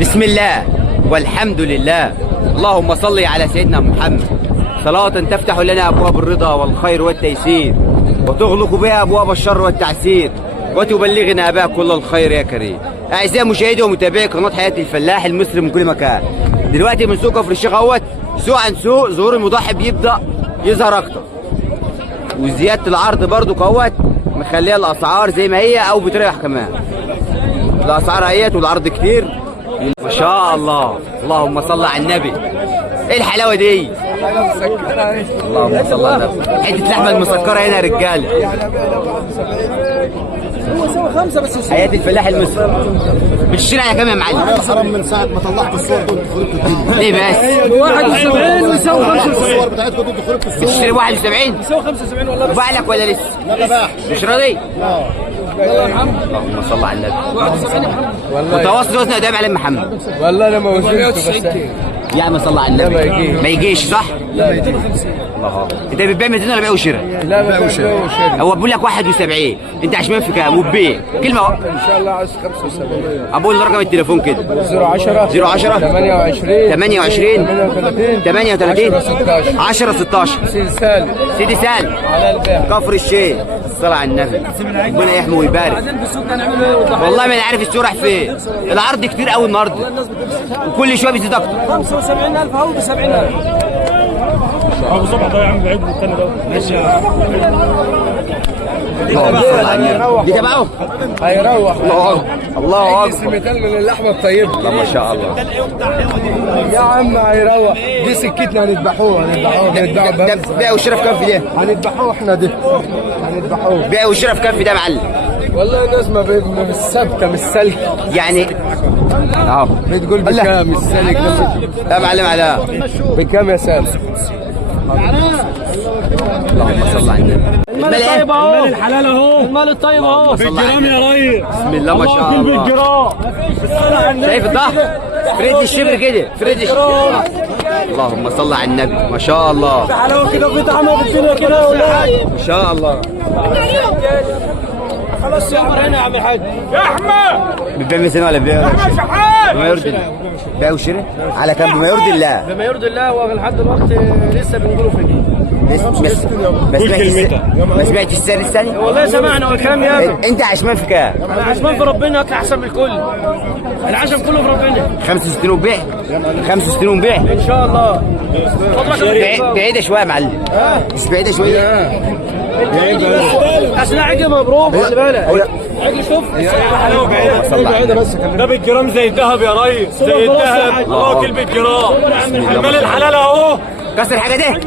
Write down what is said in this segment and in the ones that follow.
بسم الله والحمد لله. اللهم صل على سيدنا محمد صلاة تفتح لنا أبواب الرضا والخير والتيسير، وتغلق بها أبواب الشر والتعسير، وتبلغنا بها كل الخير يا كريم. أعزائي مشاهدي ومتابعي قناة حياة الفلاح المصري من كل مكان، دلوقتي من سوق كفر الشيخ اهوت. سوق عن سوق ظهور المضحي بيبدأ يظهر أكتر، وزيادة العرض برضو اهوت مخليها الأسعار زي ما هي أو بتريح كمان. الأسعار اهيت والعرض كتير ما شاء الله. اللهم صل على النبي. ايه الحلاوه دي؟ اللهم صل على النبي. حته لحمه المسكره هنا يا رجاله. هو سوى 5 بس. حياه الفلاح المصري بتشتري على كام يا معلم؟ حرام من ساعه ما طلعت الصور دول خربت الدنيا. ليه بس؟ 71 ويساوي 75. الصور بتاعتكم دول خربت السوق. بتشتري 71 يساوي 75 والله. بس باع لك ولا لسه؟ لا بباع. مش راضي؟ الله يرحمه. اللهم صل على النبي. 71 يا محمد. متوسط وزنه قد ايه يا معلم محمد؟ والله انا ما وزنته بس يا عم صل على النبي. لا ما يجيش. ما يجيش صح؟ لا يجيش. الله. انت بتبيع 200 ولا بيع وشراء؟ لا ما وشري. هو بيقول لك 71، انت عشمان في كام وببيع كلمه ان شاء الله عايز 75. اقول رقم التليفون كده 010 010 28 38 38 16 10 16. سيدي سالم سيدي سالم على البيع. كفر الشيخ. الصلاة على النبي. ربنا يحمي ويبارك. بعدين بالسوق هنعمل ايه؟ والله ما انا عارف السوق راح فين. العرض كتير قوي النهارده وكل شويه بيزيد اكتر. 75,000 اهو ب 70,000. ابو صبح ده يا عم بعيد الثاني ده ماشي. اللهم صل على النبي. دي تبعه. هيروح الله اكبر الله اكبر. سمتين من اللحمه الطيبه. الله ما شاء الله. يا عم هيروح. دي سكتنا هنذبحوه هنذبحوه ده بيع وشراء في كام في ده؟ هنذبحوه احنا دي هنذبحوه. بيع وشراء في كام في ده يا معلم؟ والله الناس ما مش ثابته مش سالكه. يعني اهو بتقول بكام السالك يا معلم على بكام يا سالم؟ اللهم صل على النبي. المال الطيب اهو. المال الحلال اهو. المال الطيب اهو. بالجرام يا ريس. بسم الله ما شاء الله الله. بالجرام. شايف الظهر؟ فريد الشبر كده فريد الشبر. اللهم صل على النبي ما شاء الله. حلاوه كده في طعمها في الدنيا كده ولا ما شاء الله. خلاص يا عم هنا يا عم الحاج. يا احمد بتبيع 200 ولا بتبيع بما يرضي الله؟ بيع وشراء على كام بما يرضي الله؟ بما يرضي الله ولحد دلوقتي لسه بنقوله في دي. ما سمعتش السعر الثاني؟ والله سمعنا والكلام يا انت عشمان في كام؟ انا عشمان في ربنا اطلع احسن من الكل. العشم كله في ربنا 65 وبيع 65 وبيع ان شاء الله. بعيدة شوية يا معلم. مش بعيدة شوية. اصل عجل مبروك خلي بالك. عجل شوف بعيدة بس ده بالجرام زي الذهب يا ريس زي الذهب. واكل بالجرام. المال الحلال اهو. كسر الحاجة دي؟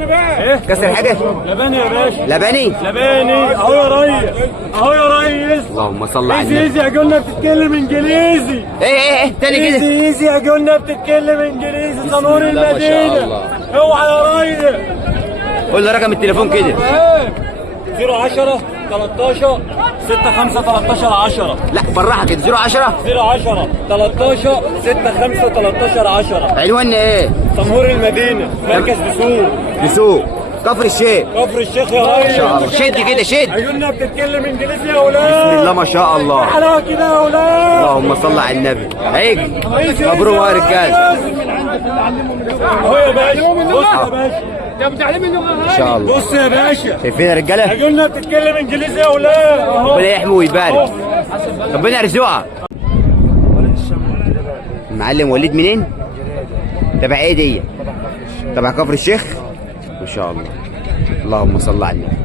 كسر الحاجة؟ لباني يا باشا. لبني؟ لباني اهو يا ريس. اهو يا ريس. اللهم صل على ايزي النبي. ايزي يا جولنا بتتكلم انجليزي. ايه تاني كده؟ ايزي ايزي يا جولنا بتتكلم انجليزي. صنور الله ما شاء المدينه. الله. اوعى يا ريس. قول له رقم التليفون كده. 010 13 65 13 10. لا بالراحة كده 010 010 13 65 13 10. عنواننا ايه؟ صنهور المدينة مركز دسوق لسوق كفر الشيخ. كفر الشيخ يا ريس. ما شاء الله. شد كده شد. عيوننا بتتكلم انجليزي يا اولاد. بسم الله ما شاء الله. حلاوة كده يا اولاد. اللهم صل على النبي. هيك مبروك يا رجال. اهو يا باشا. بص يا باشا. ده بتعلمني اللغه ما شاء الله. بص يا باشا. شايفين يا رجاله؟ عيوننا بتتكلم انجليزي يا اولاد. اهو. ربنا يحمي ويبارك. ربنا يرزقها. المعلم وليد منين؟ تبع ايه دي؟ تبع كفر الشيخ؟ ما شاء الله. اللهم صل على النبي.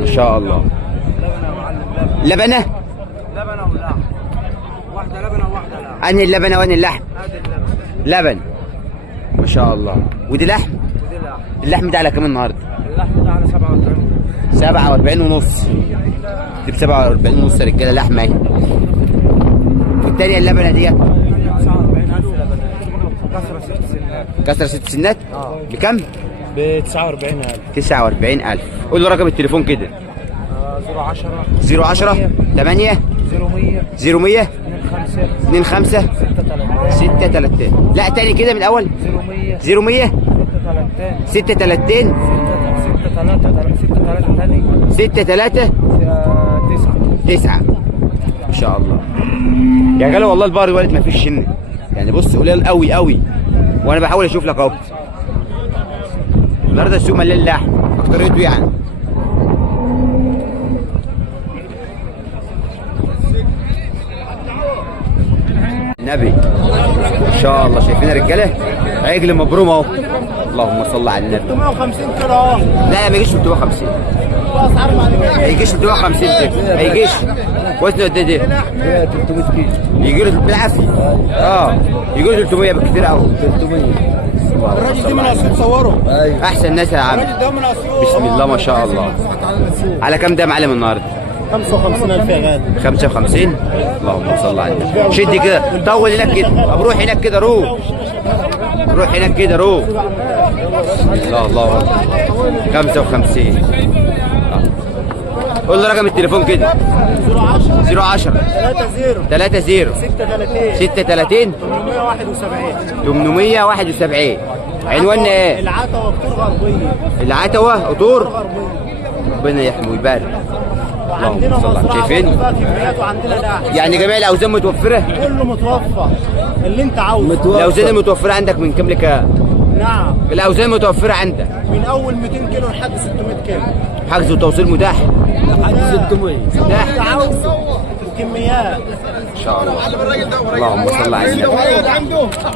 ما شاء الله. لبنه؟ لبنه ولحم. واحده لبنه وواحده لحم. انهي اللبنه وانهي اللحم؟ لبن. ما شاء الله. ودي لحم؟ ودي لحم. اللحم ده على كام النهارده؟ اللحم ده على 47. 47 ونص. دي ب 47 ونص يا رجاله لحمه اهي. والتانية اللبنه ديت 49,000 لبنه. كسره 6 سنات. كسر 6 سنات؟ بكم؟ ب 49,000. 49,000. قول له رقم التليفون كده. 010 010 8 0100 0100 25 25 6 لا تاني كده من الاول. 0100 0100 6 3 6 3 9. ما شاء الله. يا غالي والله البقر والد ما فيش شنه. يعني بص قليل قوي قوي، وانا بحاول اشوف لك اهو. النهارده السوق مليان لحم اكتريته يعني. النبي ما شاء الله، شايفين يا رجاله؟ عجل مبروم اهو. اللهم صل على النبي. 350 كده اهو. لا ما يجيش 350. ما يجيش 350 كده، ما يجيش. وزنه قد ايه ده؟ 300 كيلو. يجي له بالعافيه. يجي له 300 بالكثير قوي. 300. الراجل ده من اسيوط صوره. ايوه. احسن ناس يا عم. الراجل ده من اسيوط. بسم الله ما شاء الله. على كام ده يا معلم النهارده؟ 55,000 يا غالي. 55. اللهم صل على النبي. شد كده، طول هناك كده. طب روح هناك كده، روح. روح هناك كده، روح. الله الله أكبر. 55. قول له رقم التليفون كده. 010 30 36 871. عنواننا ايه؟ العتوة قطور غربية. العتوة قطور. ربنا يحمي ويبارك. وعندنا اللهم صل على- مزرعة شايفين؟ وفيها كميات وعندنا دعم. يعني جميع الاوزان متوفره؟ كله متوفر اللي انت عاوزه. الاوزان المتوفره عندك من كام لكام؟ نعم، الاوزان متوفره عندك. من اول 200 كيلو لحد 600 كيلو. حجز وتوصيل متاح؟ لحد 600. متاح انت عاوزه. الكميات ان شاء الله. اللهم صل على النبي.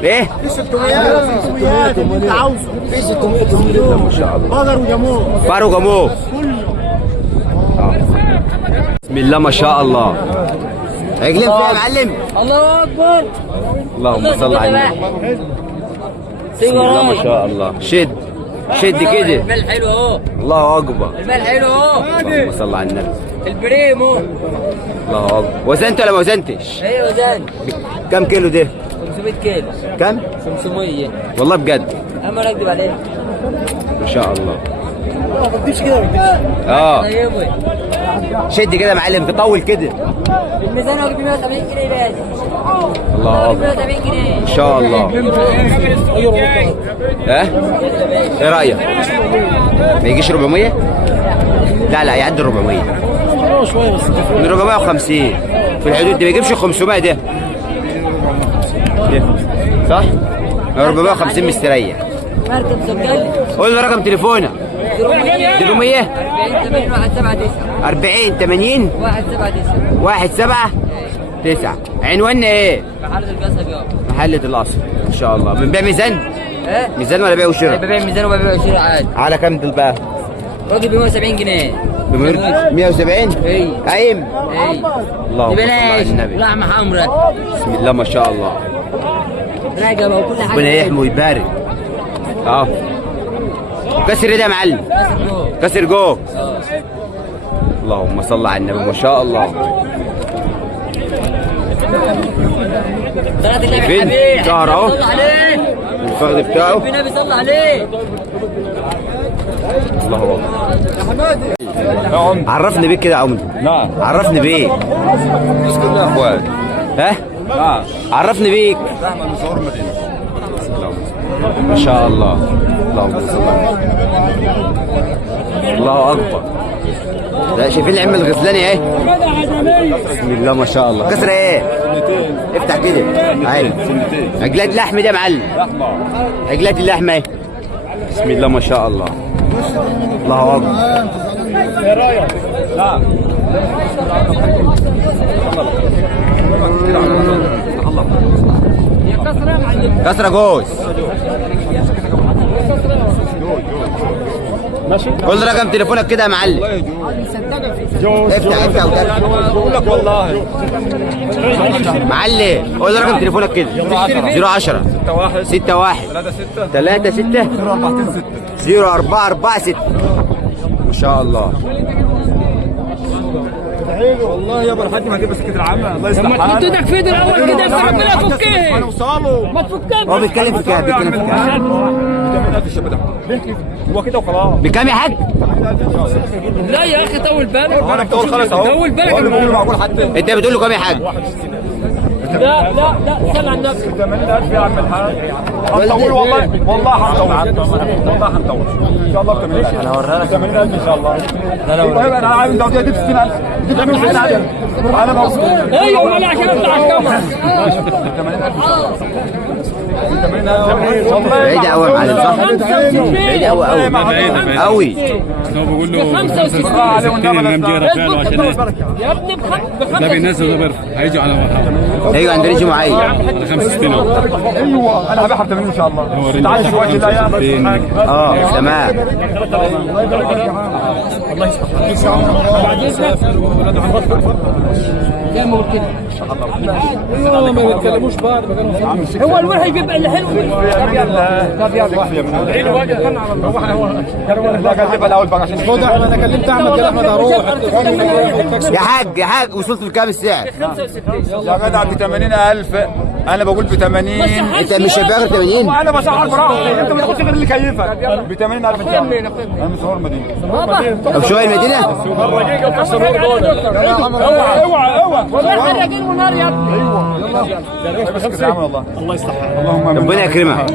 ايه؟ في 600 اللي انت عاوزه. في 600 ما شاء الله. بقر وجاموس فارو جمو. كله. بسم الله ما شاء الله. عجلين فيها يا معلم. الله اكبر. اللهم صل على النبي. بسم الله ما شاء الله. شد شد كده. المال حلو اهو. الله اكبر. المال حلو اهو. اللهم صل على النبي. البريمو. الله اكبر. وزنت ولا ما وزنتش؟ ايوه زين. كم كيلو ده؟ 500 كيلو. كم؟ 500. والله بجد. اما انا اكذب عليك. ما شاء الله. ما بديش كده، ما بديش. طيبه. شد كده يا معلم، تطول كده. الميزان واقف ب 170 جنيه لازم. الله اكبر. 170 جنيه. ان شاء الله. ها؟ ايه رايك؟ ما يجيش 400؟ لا لا يعدي 400. شويه بس. من 450 في الحدود دي، ما يجيبش 500 ده. صح؟ 450 مستريح. مركب سجل. قول له رقم تليفونك. 300 40 80 40 80 179. 179. عنواننا ايه؟ محل القصب يابا. محلة القصر ان شاء الله. بنبيع ميزان؟ ايه؟ ميزان ولا بيع وشراء؟ ببيع ميزان وببيع شراء عادي. على كام دول بقى؟ راجل ب 170 جنيه. ب 170؟ ايه. قايم؟ ايه. اللهم صل على ببلاش النبي. لحمه حمراء. بسم الله ما شاء الله. رقبه وكل حاجه. ربنا يحمي ويبارك. كسر ايه ده يا معلم؟ كسر جوه. اللهم صل على النبي ما شاء الله. فين؟ ظهر اهو. صلى عليه. الفخذ بتاعه. النبي صلى عليه. الله اكبر. عرفني بيك كده يا عمده. نعم. عرفني بيك. بس كلنا اخوات. ها؟ نعم. عرفني بيك. احمد من صور المدينه. ما شاء الله. اللهم صل على النبي. الله اكبر. لا شايفين العم الغزلاني اهي. بسم الله ما شاء الله. كسر ايه؟ افتح كده. عادي. عجلات لحم دي يا معلم. عجلات اللحمه اهي. بسم الله ما شاء الله. الله اكبر. ايه رايك؟ نعم. كسره جوز. ماشي. قول لي رقم تليفونك كده يا معلم. افتح بقول لك والله. معلم. قول لي رقم تليفونك كده. 010 61 36 0446. ما شاء الله. والله يابا الحاج ما هجيب سكه العامه الله يصلح حالك. ايدك في ايد الاول كده يا ربنا يفكها. ما تفكها. هو بيتكلم في كام؟ بيتكلم في كام؟ هو كده وخلاص. بكام يا حاج؟ لا يا اخي طول بالك. انا بطول خالص اهو. طول بالك. هو اللي بقول معقول حتى. انت بتقول له كام يا حاج؟ لا لا لا سمع النبي 80,000 يا عم الحاج. هنطول والله هنطول والله هنطول ان شاء الله. ب 80,000 انا هوريها لك 80,000 ان شاء الله. لا انا عارف انت اديت 60,000 اديت 60,000 انا موجود. ايوه ما عشان اطلع الكاميرا 80,000 والله بعيد قوي يا معلم صح؟ بعيد قوي قوي قوي. هو بقول له 65 يا ابني ده بينزل ده بيرفع هيجي على ايوه عند ريجي معين. 65. ايوه انا هبيعها ب 80 ان شاء الله. تعال شويه الايام. تمام. الله يصلحك. يا ما قلت ايوه ما بيتكلموش بعض هو الوحي بيبقى اللي حلو طب يلا انا كلمت احمد قال احمد هروح. يا حاج وصلت لكام السعر؟ 65 يا جدع ب 80,000 انا بقول ب 80. انت مش هتبيع غير 80؟ وانا بسعر براحتي انت ما تاخدش غير اللي كيفك. ب 80,000 ان شاء الله. انا من صغار المدينه. طب شويه المدينه؟ اوعى والله حرقين ونار يا ابني والله الله يصلحك. اللهم ربنا يكرمك.